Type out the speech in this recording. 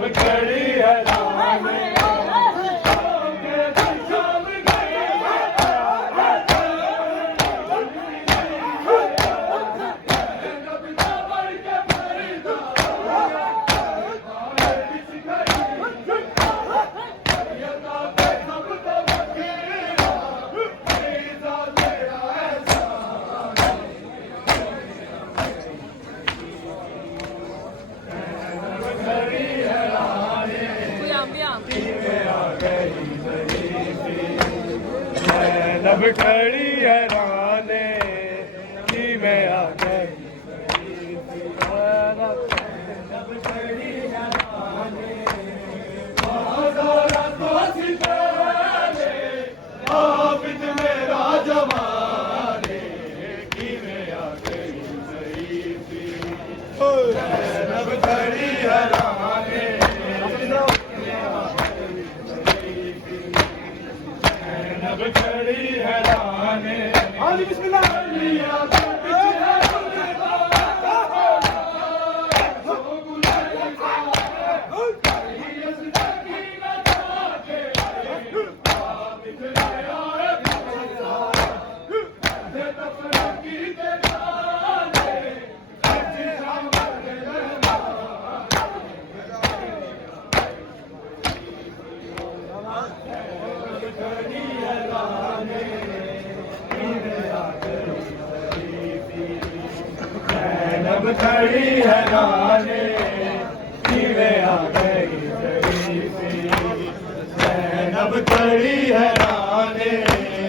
जैनब खड़ी है राने जैनब खड़ी है राने की मैं आ गई जैनब खड़ी है राने आबिद मेरा जवाने की मैं आ गई जैनब खड़ी है राने जैनब खड़ी है राने हाजी बिस्मिल्लाह जैनब खड़ी है राने नीवे आ गई जैनब खड़ी है राने